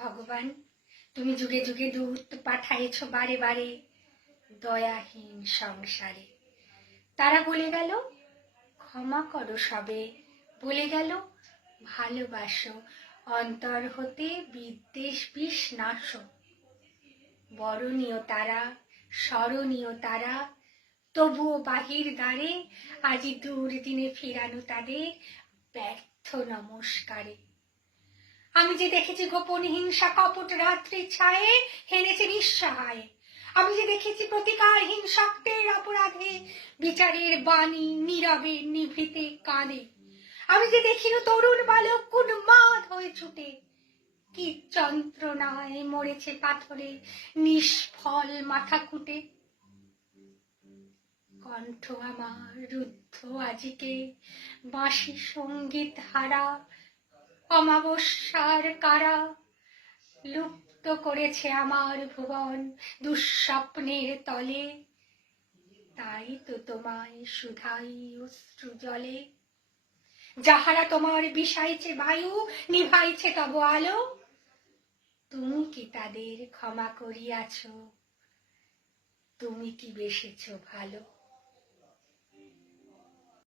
ভগবান, তুমি যুগে যুগে দূত পাঠাইছ বারে বারে দয়াহীন সংসারে। তারা বলে গেল ক্ষমা করো সবে, বলে গেল ভালোবাসো, অন্তর হতে বিদ্বেষ বিষ নাশ। বরণীয় তারা, স্মরণীয় তারা, তবুও বাহির দ্বারে আজি দুর্দিনে ফিরানো তাদের ব্যর্থ নমস্কারে। আমি যে দেখেছি গোপন হিংসা কপট রাত্রি ছায়ে হেরেছে নিঃসহায়। আমি যে দেখেছি প্রতিকারহীন শক্তের অপরাধে বিচারের বাণী নীরবে নিভৃতে কাঁদে। আমি যে দেখিল তরুণ বালক উন্মাদ হয়ে ছুটে, কি যন্ত্রণায় মরেছে পাথরে নিষ্ফল মাথা কুটে। কণ্ঠ আমার রুদ্ধ আজিকে বাঁশি সঙ্গীত হারা, অমাবস্যার কারা লুপ্ত করেছে আমার ভুবন দুঃস্বপ্নের তলে। তাই তো তোমায় শুধাই অশ্রু জলে, যাহারা তোমার বিষাইছে বায়ু নিভাইছে তব আলো, তুমি কি তাদের ক্ষমা করিয়াছ? তুমি কি বেসেছ ভালো?